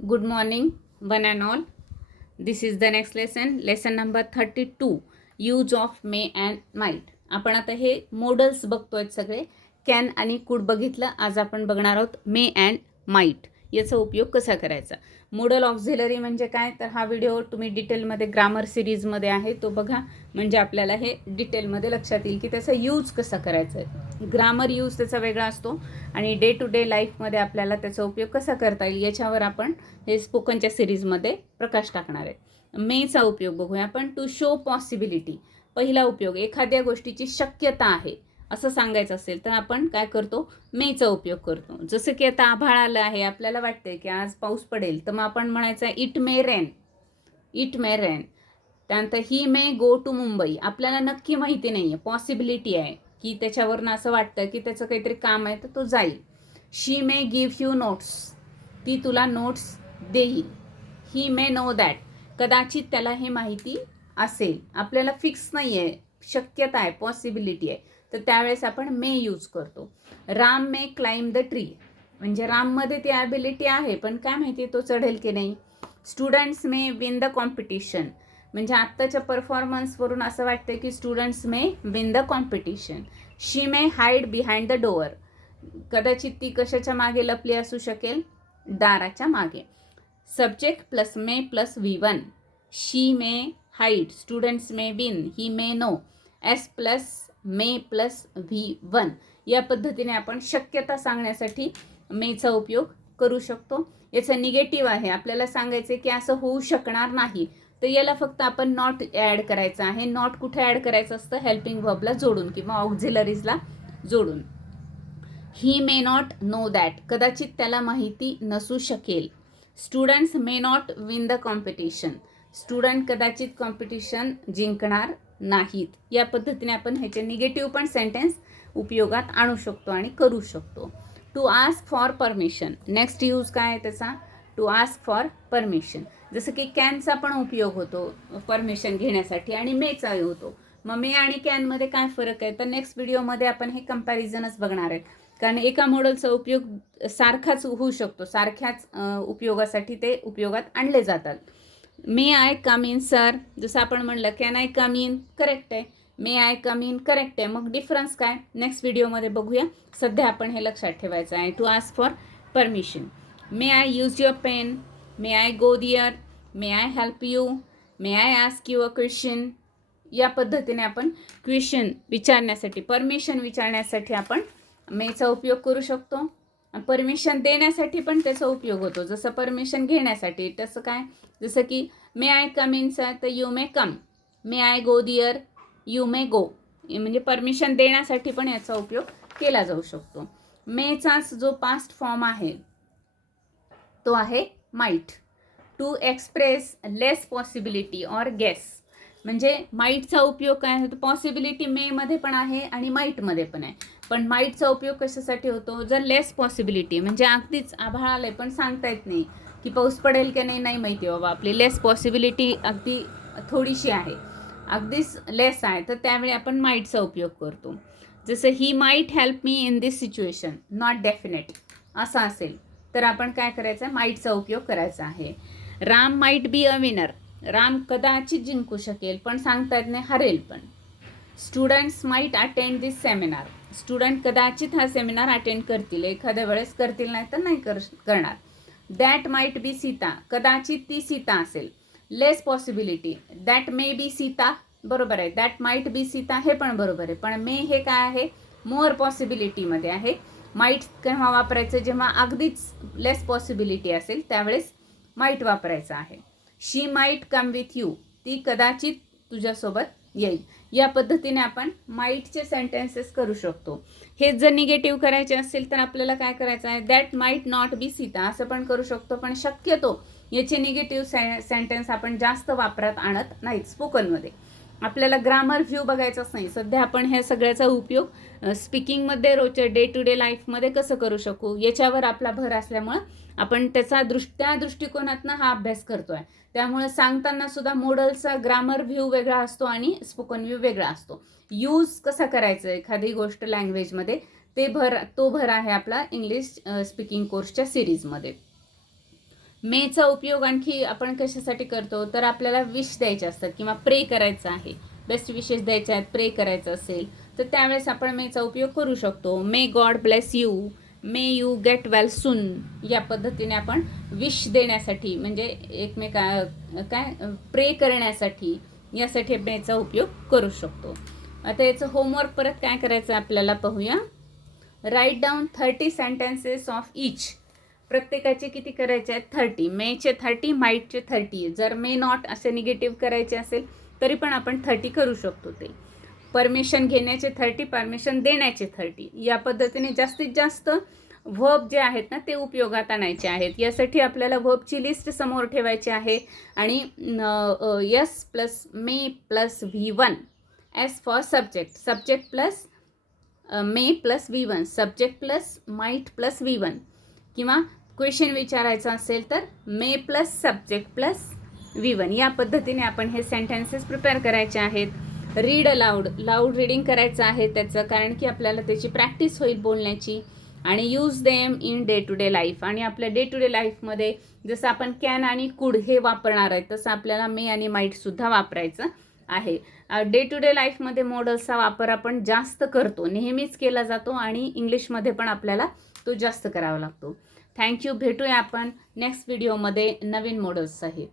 Good morning, one and all. This is the next lesson number 32, use of may and might. आपण आता हे models बघतोय सगळे. Can आणि कुड बघितलं. आज आपण बघणार आहोत मे अँड माइट याचा उपयोग कसा करायचा. मॉडल ऑक्झिलरी म्हणजे काय, तर हा व्हिडिओ तुम्ही डिटेलमध्ये ग्रामर सिरीजमध्ये आहे तो बघा, म्हणजे आपल्याला हे डिटेलमध्ये लक्षात येईल की त्याचा यूज कसा करायचा आहे. ग्रामर यूज त्याचा वेगळा असतो आणि डे टू डे लाईफमध्ये आपल्याला त्याचा उपयोग कसा करता येईल याच्यावर आपण हे स्पोकनच्या सिरीजमध्ये प्रकाश टाकणार आहे. मेचा उपयोग बघूया आपण. To show possibility. पहिला उपयोग, एखाद्या गोष्टीची शक्यता आहे असं सांगायचं असेल तर आपण काय करतो, मेचा उपयोग करतो. जसं की आता आभाळ आलं आहे, आपल्याला वाटतंय की आज पाऊस पडेल, तर मग आपण म्हणायचं it may rain. It may rain. त्यानंतर ही मे गो टू मुंबई. आपल्याला नक्की माहिती नाही आहे, पॉसिबिलिटी आहे की त्याच्यावरनं असं वाटतं की त्याचं काहीतरी काम आहे तर तो जाईल. She may give you notes. ती तुला नोट्स देईल. ही मे नो दॅट. कदाचित त्याला हे माहिती असेल. आपल्याला फिक्स नाही आहे, शक्यता आहे, पॉसिबिलिटी आहे, तर त्यावेळेस आपण मे यूज करतो. राम मे क्लाइंब द ट्री. म्हणजे राममध्ये ती ॲबिलिटी आहे, पण काय माहिती तो चढेल की नाही. Students may win the competition. म्हणजे आत्ताच्या परफॉर्मन्सवरून असं वाटतं की students may win the competition. She may hide behind the door. कदाचित ती कशाच्या मागे लपली असू शकेल, दाराच्या मागे. Subject plus may plus V1. She may hide, students may win, he may know. S plus may plus V1. या पद्धतीने आपण शक्यता सांगण्यासाठी मेचा उपयोग करू शकतो. याचं निगेटिव्ह आहे, आपल्याला सांगायचं की असं होऊ शकणार नाही, तर याला फक्त आपण नॉट ॲड करायचं आहे. नॉट कुठे ॲड करायचं असतं, हेल्पिंग वर्बला जोडून किंवा ऑक्झिलरीजला जोडून. ही मे नॉट नो दॅट. कदाचित त्याला माहिती नसू शकेल. Students may not win the competition. Student कदाचित कॉम्पिटिशन जिंकणार नाहीत. या पद्धतीने आपण ह्याचे निगेटिव्ह पण सेंटेन्स उपयोगात आणू शकतो आणि करू शकतो. To ask for permission. Next use काय आहे त्याचा, टू आस्क फॉर परमिशन. जसं की कॅनचा पण उपयोग होतो परमिशन घेण्यासाठी आणि मेचा होतो. मग मे आणि कॅनमध्ये काय फरक आहे, तर नेक्स्ट व्हिडिओमध्ये आपण हे कंपॅरिझनच बघणार आहे. कारण एका मॉडेलचा उपयोग सारखाच होऊ शकतो, सारख्याच उपयोगासाठी ते उपयोगात आणले जातात. मे आय कम इन सर. जसं आपण म्हणलं can I come in, correct आहे. मे आय कम इन करेक्ट आहे. मग डिफरन्स काय नेक्स्ट व्हिडिओमध्ये बघूया. सध्या आपण हे लक्षात ठेवायचं आहे. To ask for permission. May I use your pen. May I go there. May I help you. May I ask you a question. या पद्धतीने आपण क्वेश्चन विचारण्यासाठी, परमिशन विचारण्यासाठी आपण मेचा उपयोग करू शकतो. परमिशन देण्यासाठी पण त्याचा उपयोग होतो. जसं परमिशन घेण्यासाठी तसं काय, जसं की may I come in sir, तर you may come. May I go there, you may go. म्हणजे परमिशन देण्यासाठी पण याचा उपयोग केला जाऊ शकतो. मेचाच जो पास्ट फॉर्म आहे तो आहे might. To express less possibility or guess. म्हणजे माइटचा उपयोग काय होतो, पॉसिबिलिटी मेमध्ये पण आहे आणि माइटमध्ये पण आहे. पण माइटचा उपयोग कशासाठी होतो, जर लेस पॉसिबिलिटी म्हणजे अगदीच आभाळ आलंय पण सांगता येत नाही की पाऊस पडेल की नाही माहिती बाबा, आपली लेस पॉसिबिलिटी अगदी थोडीशी आहे, अगदीच लेस आहे, तर त्यावेळी आपण माइटचा उपयोग करतो. जसं he might help me in this situation, not definite असं असेल तर आपण काय करायचं, माइटचा उपयोग करायचा आहे. Ram might be a winner. Ram कदाचित जिंकू शकेल पण सांगता येत नाही, हरेल पण. स्टुडंट्स माइट अटेंड दिस सेमिनार. स्टुडंट कदाचित हा सेमिनार अटेंड करतील, एखाद्या वेळेस करतील नाही तर नाही करणार. That might be Sita. कदाचित ती सीता असेल. Less possibility, that may be Sita. बरोबर आहे. दॅट माइट बी सीता हे पण बरोबर आहे, पण मे हे काय आहे, मोर पॉसिबिलिटीमध्ये आहे. माइट केव्हा वापरायचं, जेव्हा अगदीच लेस पॉसिबिलिटी असेल त्यावेळेस माइट वापरायचं आहे. शी माइट कम विथ यू. ती कदाचित तुझ्यासोबत येईल. या पद्धतीने आपण माइटचे सेंटेन्सेस करू शकतो. हे जर निगेटिव्ह करायचे असेल तर आपल्याला काय करायचं आहे, that might not be Sita असं पण करू शकतो. पण शक्यतो याचे निगेटिव्ह सेंटेन्स आपण जास्त वापरात आणत नाहीत. स्पोकनमध्ये आपल्याला ग्रामर व्ह्यू बघायचाच नाही. सध्या आपण ह्या सगळ्याचा उपयोग स्पीकिंगमध्ये रोजच्या डे टू डे लाईफमध्ये कसं करू शकू याच्यावर आपला भर असल्यामुळं आपण त्या दृष्टिकोनातनं हा अभ्यास करतो आहे. त्यामुळे सांगताना सुद्धा मॉडेलचा ग्रामर व्ह्यू वेगळा असतो आणि स्पोकन व्ह्यू वेगळा असतो. यूज कसा करायचं एखादी गोष्ट लँग्वेजमध्ये तो भर आहे आपला इंग्लिश स्पीकिंग कोर्सच्या सिरीजमध्ये. मेचा उपयोग आणखी आपण कशासाठी करतो, तर आपल्याला विश द्यायचे असतात किंवा प्रे करायचं आहे, बेस्ट विशेस द्यायचे आहेत, प्रे करायचं असेल तर त्यावेळेस आपण मेचा उपयोग करू शकतो. May God bless you, may you get well soon, या पद्धतीने आपण विश देण्यासाठी म्हणजे काय प्रे करण्यासाठी यासाठी मेचा उपयोग करू शकतो. आता याचं होमवर्क परत काय करायचं आपल्याला पाहूया. Write down 30 sentences of each. प्रत्येकाचे किती करायचे आहेत? 30. मेचे 30, माईटचे 30. जर मे नॉट असे निगेटिव्ह करायचे असेल तरी पण आपण 30 करू शकतो. ते परमिशन घेण्याचे 30, परमिशन देण्याचे 30. या पद्धतीने जास्तीत जास्त व्हर्ब जे आहेत ना ते उपयोगात आणायचे आहेत. यासाठी आपल्याला व्हर्बची लिस्ट समोर ठेवायची आहे आणि S plus may plus V1 S for subject, subject plus may plus V1, subject plus might plus V1, किंवा क्वेश्चन विचारायचा असेल तर मे प्लस सब्जेक्ट प्लस V1. या पद्धतीने आपण हे सेंटेन्सेस प्रिपेअर करायचे आहेत. रीड अलाउड, लाऊड रीडिंग करायचं आहे त्याचं, कारण की आपल्याला त्याची प्रॅक्टिस होईल बोलण्याची. आणि use them in day to day life, आणि आपल्या डे टू डे लाईफमध्ये जसं आपण कॅन आणि कुड हे वापरणार आहे तसं आपल्याला मे आणि माईटसुद्धा वापरायचं आहे. डे टू डे लाईफमध्ये मॉडल्सचा वापर आपण जास्त करतो, नेहमीच केला जातो आणि इंग्लिशमध्ये पण आपल्याला तो जास्त करावा लागतो. थँक्यू. भेटूया आपण नेक्स्ट व्हिडिओमध्ये नवीन मॉडल्स आहेत.